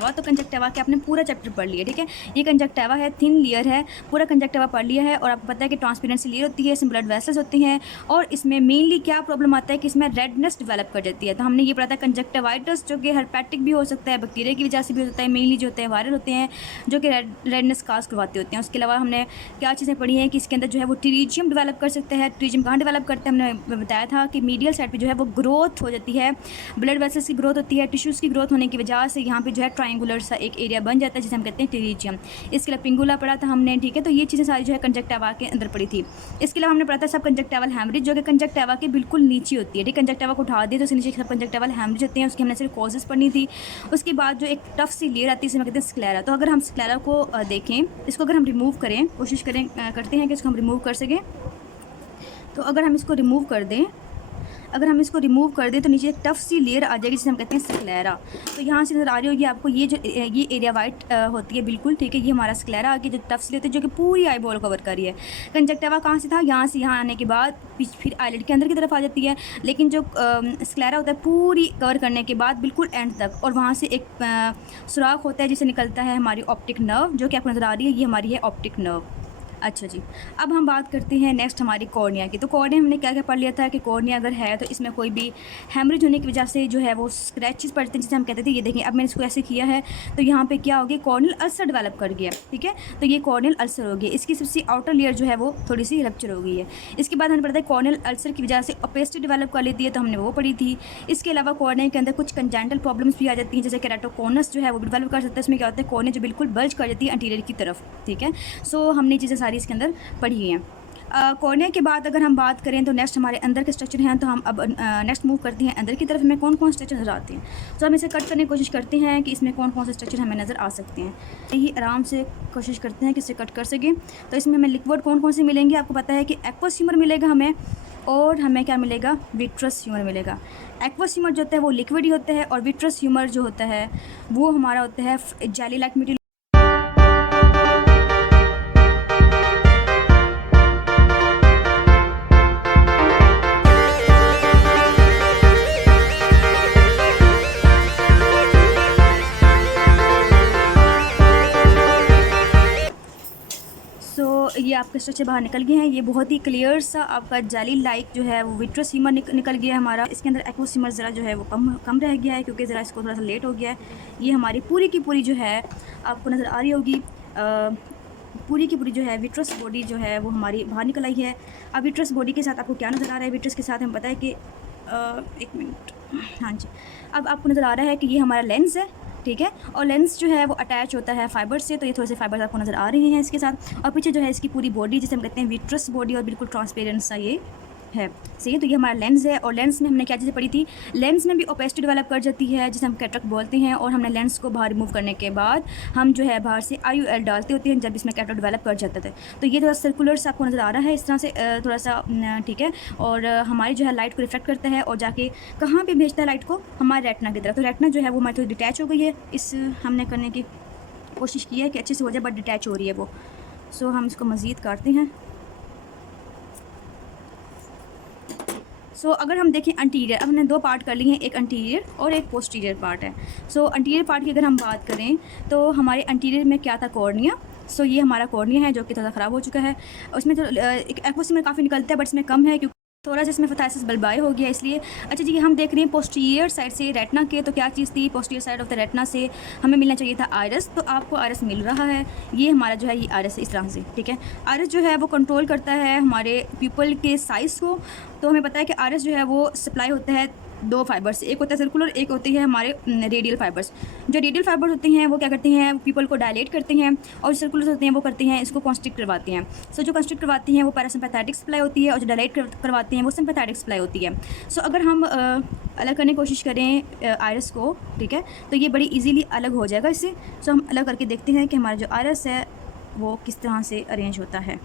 तो कंजक्टिवा के आपने पूरा चैप्टर पढ़ लिया, ठीक है। ये कंजक्टिवा है, थिन लेयर है, पूरा कंजक्टिवा पढ़ लिया है। और आपको पता है कि ट्रांसपेरेंसी लेयर होती है, इसमें ब्लड वेसल्स होती हैं और इसमें मेनली क्या प्रॉब्लम आता है कि इसमें रेडनेस डेवलप कर जाती है। तो हमने ये पढ़ा था कंजक्टिवाइटिस जो कि हेपेटिक भी हो सकता है, बैक्टीरिया की वजह से भी हो सकता है, मेनली जो होते हैं वायरल होते हैं जो कि रेडनेस काज करवाते होते हैं। उसके अलावा हमने क्या चीज़ें पढ़ी हैं कि इसके अंदर जो है वो टेरिजियम डेवलप कर सकते हैं। टेरिजियम कहाँ डेवलप करते हैं, हमने बताया था कि मीडियल साइड पर जो है वो ग्रोथ हो जाती है, ब्लड वेसल्स की ग्रोथ होती है, टिश्यूज़ की ग्रोथ होने की वजह से यहाँ पे जो है ट्रायंगुलर सा एक एरिया बन जाता है जिसे हम कहते हैं टेरिजियम। इसके अलावा पिंगुला पढ़ा था हमने, ठीक है। तो ये चीज़ें सारी जो है कंजक्टिवा के अंदर पड़ी थी। इसके अलावा हमने पढ़ा था सब कंजक्टिवल हैमरेज जो कि कंजक्टिवा के बिल्कुल नीचे होती है, ठीक। कंजक्टिवा को उठा दिए तो उसके नीचे सब कंजक्टिवल हैमरेज होते हैं, उसकी हमने सिर्फ कॉजेज पढ़नी थी। उसके बाद जो एक टफ सी लेयर आती है जिसे हम कहते हैं स्क्लेरा। तो अगर हम स्क्लेरा को देखें, इसको अगर हम रिमूव करें, कोशिश करते हैं कि इसको हम रिमूव कर सकें। तो अगर हम इसको रिमूव कर दें, तो नीचे एक टफ सी लेयर आ जाएगी जिसे हम कहते हैं स्क्लेरा। तो यहाँ से नज़र आ रही होगी आपको ये एरिया वाइट होती है बिल्कुल, ठीक है। ये हमारा स्क्लेरा आगे जो टफ सी होती है जो कि पूरी आई बॉल कवर कर रही है। कंजक्टिवा कहाँ से था, यहाँ से यहाँ आने के बाद फिर आईलिड के अंदर की तरफ आ जाती है, लेकिन जो स्क्लेरा होता है पूरी कवर करने के बाद बिल्कुल एंड तक, और वहाँ से एक सुराख होता है जिसे निकलता है हमारी ऑप्टिक नर्व जो कि आपको नज़र आ रही है, ये हमारी है ऑप्टिक नर्व। अच्छा जी, अब हम बात करते हैं नेक्स्ट हमारी कॉर्निया की। तो कॉर्निया हमने क्या क्या पढ़ लिया था कि कॉर्निया अगर है तो इसमें कोई भी हेमरेज होने की वजह से जो है वो स्क्रैचेस पड़ते हैं जिसे हम कहते थे। ये देखें, अब मैंने इसको ऐसे किया है तो यहाँ पे क्या हो गया, कॉर्नियल अल्सर डेवलप कर गया, ठीक है। तो ये कॉर्नियल अल्सर हो गया, इसकी सबसे आउटर लेयर जो है वो थोड़ी सी रप्चर हो गई है। इसके बाद हमें पता है कॉर्नियल अल्सर की वजह से ओपेसिटी डेवलप कर लेती है, तो हमने वो पढ़ी थी। इसके अलावा कॉर्निया के अंदर कुछ कंजेंटल प्रॉब्लम्स भी आ जाती हैं, जैसे केराटोकोनस जो है वो डेवलप कर सकता है। इसमें क्या होता है, कॉर्निया जो बिल्कुल बल्ज कर जाती है एंटीरियर की तरफ, ठीक है। सो हमने चीज़ें सारी इसके अंदर पढ़ी हैं। कॉर्निया के बाद अगर हम बात करें तो नेक्स्ट हमारे अंदर के स्ट्रक्चर हैं, तो हम अब नेक्स्ट मूव करते हैं अंदर की तरफ। हमें कौन कौन स्ट्रक्चर नज़र आते हैं, तो हम इसे कट करने की कोशिश करते हैं कि इसमें कौन कौन से स्ट्रक्चर हमें नज़र आ सकते हैं। यही आराम से कोशिश करते हैं कि इसे कट कर सकें। तो इसमें हमें लिक्विड कौन कौन से मिलेंगे, आपको पता है कि एक्वस ह्यूमर मिलेगा हमें, और हमें क्या मिलेगा, विट्रस ह्यूमर मिलेगा। एक्वस ह्यूमर जो होता है वो लिक्विड ही होता है, और विट्रस ह्यूमर जो होता है वो हमारा होता है जेली लाइक मटेरियल। ये आपके स्ट्रक्चर बाहर निकल गए हैं। ये बहुत ही क्लियर सा आपका जेली लाइक जो है वो विट्रस ह्यूमर निकल गया है हमारा। इसके अंदर एक्वस ह्यूमर ज़रा जो है वो कम रह गया है क्योंकि ज़रा इसको थोड़ा सा लेट हो गया है। ये हमारी पूरी की पूरी जो है आपको नज़र आ रही होगी, पूरी की पूरी जो है विट्रस बॉडी जो है वो हमारी बाहर निकल आई है। अब विट्रस बॉडी के साथ आपको क्या नज़र आ रहा है, विट्रस के साथ हमें पता है कि एक मिनट, हाँ जी, अब आपको नज़र आ रहा है कि ये हमारा लेंस है, ठीक है। और लेंस जो है वो अटैच होता है फाइबर से, तो ये थोड़े से फाइबर्स आपको नज़र आ रहे हैं इसके साथ। और पीछे जो है इसकी पूरी बॉडी जिसे हम कहते हैं विट्रस बॉडी, और बिल्कुल ट्रांसपेरेंट सा ये है, सही है। तो ये हमारा लेंस है, और लेंस में हमने क्या चीज़ें पढ़ी थी, लेंस में भी ओपेसिटी डेवलप कर जाती है जिसे हम कैटरेक्ट बोलते हैं। और हमने लेंस को बाहर रिमूव करने के बाद हम जो है बाहर से IOL डालते होते हैं जब इसमें कैटरेक्ट डेवलप कर जाता है। तो ये थोड़ा सर्कुलर सा आपको नज़र आ रहा है इस तरह से, थोड़ा सा, ठीक है। और हमारी जो है लाइट को रिफ्लेक्ट करता है और जाके कहाँ पर भेजता है लाइट को, हमारे रेटिना की तरफ। तो रेटिना जो है वो हमारी थोड़ी डिटैच हो गई है, इस हमने करने की कोशिश की है कि अच्छे से हो जाए, बट डिटैच हो रही है वो। सो हम इसको मज़ीद काटते हैं। अगर हम देखें अंटीरियर, अब हमने दो पार्ट कर लिए हैं, एक अंटीरियर और एक पोस्टीरियर पार्ट है। अंटीरियर पार्ट की अगर हम बात करें तो हमारे अंटीरियर में क्या था, कॉर्निया। ये हमारा कॉर्निया है जो कि थोड़ा ख़राब हो चुका है। उसमें तो एक एक्वस में काफ़ी निकलता है, बट इसमें कम है क्योंकि थोड़ा सा इसमें फथाइसिस बल्बाई हो गया इसलिए। अच्छा जी, हम देख रहे हैं पोस्टीरियर साइड से रेटिना के, तो क्या चीज़ थी, posterior side of the retina से हमें मिलना चाहिए था आयरस। तो आपको आयरस मिल रहा है, ये हमारा जो है ये आयरस इस तरह से, ठीक है। आयरस जो है वो कंट्रोल करता है हमारे पीपल के साइज़ को। तो हमें पता है कि आयरस जो है वो सप्लाई होता है दो फाइबर से, एक होता है सर्कुलर, एक होती है हमारे रेडियल फाइबर्स। जो रेडियल फाइबर्स होते हैं वो क्या करते हैं, पीपल को डायलेट करते हैं, और सर्कुलर होते हैं वो करते हैं इसको कॉन्स्ट्रिक्ट करवाते हैं। जो कॉन्स्ट्रिक्ट करवाती हैं वो पैरासिम्पैथेटिक सप्लाई होती है, और जो डायलेट करवाते हैं वो सिम्पैथेटिक सप्लाई होती है। अगर हम अलग करने की कोशिश करें आयरस को, ठीक है, तो ये बड़ी ईजीली अलग हो जाएगा इससे। हम अलग करके देखते हैं कि हमारा जो आयरस है वो किस तरह से अरेंज होता है।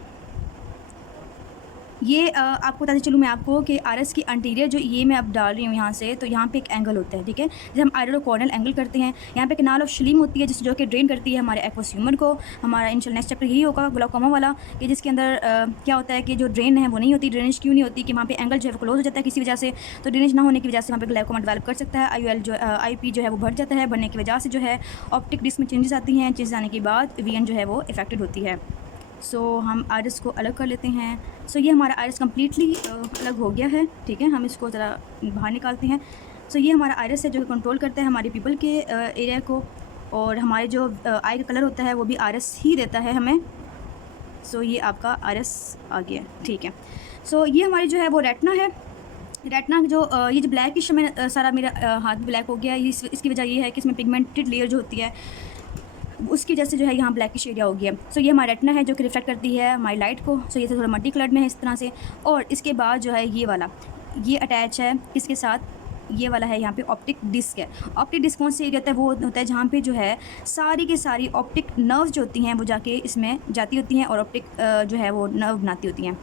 ये आपको बताते चलूँ मैं आपको कि आरएस की अंटीरियर जो ये मैं अब डाल रही हूँ यहाँ से, तो यहाँ पे एक एंगल होता है, ठीक है, जैसे हम आयरोकोर्नल एंगल करते हैं। यहाँ पे कैनाल ऑफ शलीम होती है जो कि ड्रेन करती है हमारे एक्वस ह्यूमर को। हमारा इंशाल्लाह नेक्स्ट चैप्टर यही होगा ग्लाउकोमा वाला, कि जिसके अंदर क्या होता है कि जो ड्रेन है वो नहीं होती। ड्रेनेज क्यों नहीं होती कि वहाँ पे एंगल जो है वो क्लोज हो जाता है किसी वजह से, तो ड्रेनेज ना होने की वजह से वहाँ पे ग्लाइकोमा डेवलप कर सकता है। IP जो है वो बढ़ जाता है, बढ़ने की वजह से जो है ऑप्टिक डिस्क में चेंजेस आती हैं। चेंजेस आने के बाद VN जो है वो इफेक्टेड होती है। सो हम आयरिस को अलग कर लेते हैं। सो ये हमारा आयरिस कम्प्लीटली अलग हो गया है, ठीक है। हम इसको ज़रा बाहर निकालते हैं। सो ये हमारा आयरिस है जो कि कंट्रोल करता है हमारी पीपल के एरिया को, और हमारे जो आई का कलर होता है वो भी आयरिस ही देता है हमें। सो ये आपका आयरिस आ गया, ठीक है। सो ये हमारी जो है वो रेटिना है। रेटिना जो ये जो ब्लैकिश में सारा मेरा हाथ ब्लैक हो गया, इसकी वजह ये है कि इसमें पिगमेंटेड लेयर जो होती है उसकी वजह से जो है यहाँ ब्लैकिश एरिया हो गया। सो ये हमारा रेटिना है जो कि रिफ्लेक्ट करती है हमारी लाइट को। सो ये थोड़ा मल्टी कलर्ड में है इस तरह से। और इसके बाद जो है ये वाला ये अटैच है किसके साथ, ये वाला है यहाँ पे ऑप्टिक डिस्क है। ऑप्टिक डिस्क कौन सा एरिया होता है, वो होता है जहाँ पे जो है सारी की सारी ऑप्टिक नर्व्स जो होती हैं वो जाके इसमें जाती होती हैं और ऑप्टिक जो है वो नर्व बनाती होती हैं।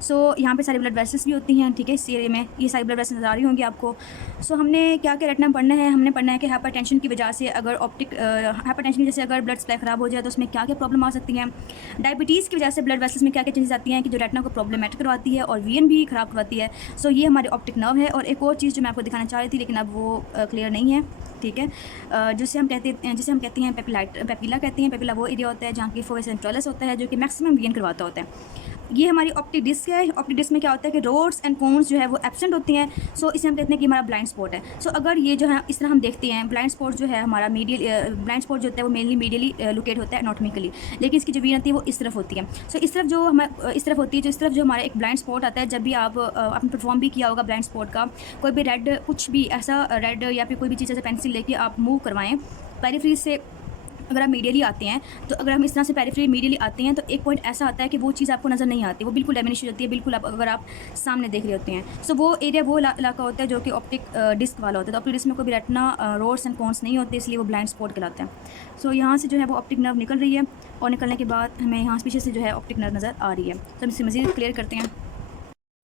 सो यहाँ पे सारी ब्लड वेसल्स भी होती हैं, ठीक है। इस एरिया में ये सारी ब्लड वेसल्स नज़र आ रही होंगी आपको। सो हमने क्या क्या रेटिना पढ़ना है, हमने पढ़ना है कि हाइपरटेंशन की वजह से अगर हाइपरटेंशन की वजह से अगर ब्लड सप्लाई ख़राब हो जाए तो उसमें क्या क्या प्रॉब्लम आ सकती हैं। डायबिटीज़ की वजह से ब्लड वेसल्स में क्या क्या चीज़ें आती हैं कि जो रेटिना को प्रॉब्लमेटिक करवाती है और VN भी ख़राब करवाती है। सो ये हमारी ऑप्टिक नर्व है। और एक और चीज़ जो मैं आपको दिखाना चाह रही थी लेकिन अब वो क्लियर नहीं है, ठीक है। जिसे हम कहते हैं पेपिला कहते हैं। पेपिला वो एरिया होता है जहाँ की फोकस सेंट्रलस होता है जो कि मैक्सिमम VN करवाता होता है। ये हमारी ऑप्टिक डिस्क है। ऑप्टिक डिस्क में क्या होता है कि रोड्स एंड कोन्स जो है वो एब्सेंट होती हैं। सो इसे हम कहते हैं कि हमारा ब्लाइंड स्पॉट है। सो अगर ये जो है इस तरह हम देखते हैं, ब्लाइंड स्पॉट जो है हमारा ब्लाइंड स्पॉट जो होता है वो मेनली मीडियली लोकेट होता है एनाटॉमिकली, लेकिन इसकी जो वीन होती है वो इस तरफ होती है। सो इस तरफ जो इस तरफ होती है, जो इस तरफ जो हमारा एक ब्लाइंड स्पॉट आता है, जब भी आपने परफॉर्म भी किया होगा ब्लाइंड स्पॉट का, कोई भी रेड कुछ भी ऐसा रेड या फिर कोई भी चीज़ ऐसे पेंसिल लेके आप मूव करवाएं पेरिफेरी से, अगर आप मीडियली आते हैं तो अगर हम इस तरह से पेरिफेरी मीडियली आते हैं तो एक पॉइंट ऐसा आता है कि वो चीज़ आपको नज़र नहीं आती, वो बिल्कुल डैमेज हो जाती है, बिल्कुल अगर आप सामने देख रहे होते हैं। सो वो एरिया वो इलाका होता है जो कि ऑप्टिक डिस्क वाला होता है। तो ऑप्टिक डिस्क में कोई भी रेटिना रोड्स एंड कोन्स नहीं होते, इसलिए वो ब्लाइंड स्पॉट कहलाता है। सो यहाँ से जो है वो ऑप्टिक नर्व निकल रही है और निकलने के बाद हमें यहाँ पीछे से जो है ऑप्टिक नर्व नज़र आ रही है। तो हम इसे मज़ीद क्लियर करते हैं।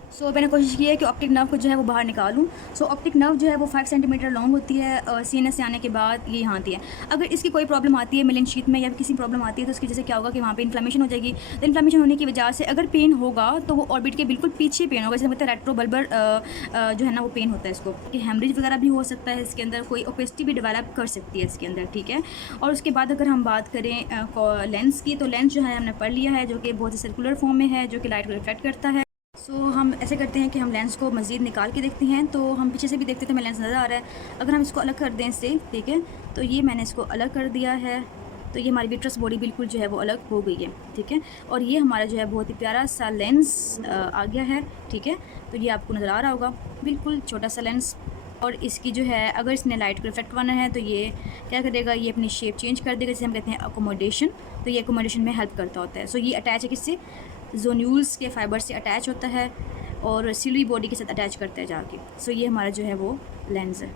सो मैंने कोशिश की है कि ऑप्टिक नर्व को जो है वो बाहर निकालूं। सो ऑप्टिक नर्व जो है वो 5 सेंटीमीटर लॉन्ग होती है और CNS से आने के बाद ये यहाँ आती है। अगर इसकी कोई प्रॉब्लम आती है मिलन शीथ में या किसी प्रॉब्लम आती है तो उसकी वजह से क्या होगा कि वहाँ पे इन्फ्लेमेशन हो जाएगी। तो इन्फ्लेमेशन होने की वजह से अगर पेन होगा तो वो ऑर्बिट के बिल्कुल पीछे पेन होगा, जैसे मतलब रेट्रोबल्बर जो है ना वो पेन होता है इसको, कि हेमरेज वगैरह भी हो सकता है इसके अंदर, कोई ओपेसिटी भी डेवलप कर सकती है इसके अंदर, ठीक है। और उसके बाद अगर हम बात करें लेंस की, तो लेंस जो है हमने पढ़ लिया है जो कि बहुत ही सर्कुलर फॉर्म में है जो कि लाइट को रिफ्लेक्ट करता है। सो हम ऐसे करते हैं कि हम लेंस को मज़ीद निकाल के देखते हैं। तो हम पीछे से भी देखते हैं तो हमें लेंस नज़र आ रहा है। अगर हम इसको अलग कर दें इससे, ठीक है, तो ये मैंने इसको अलग कर दिया है, तो ये हमारी विट्रस बॉडी बिल्कुल जो है वो अलग हो गई है, ठीक है। और ये हमारा जो है बहुत ही प्यारा सा लेंस आ गया है, ठीक है। तो ये आपको नज़र आ रहा होगा, बिल्कुल छोटा सा लेंस। और इसकी जो है अगर इसने लाइट को रिफ्लेक्ट करना है तो ये क्या करेगा, ये अपनी शेप चेंज कर देगा, जिसे हम कहते हैं अकोमोडेशन। तो ये अकोमोडेशन में हेल्प करता होता है। सो ये अटैच है किससे, जोन्यूल्स के फाइबर से अटैच होता है और सिलरी बॉडी के साथ अटैच करता है जाके। सो ये हमारा जो है वो लेंस है।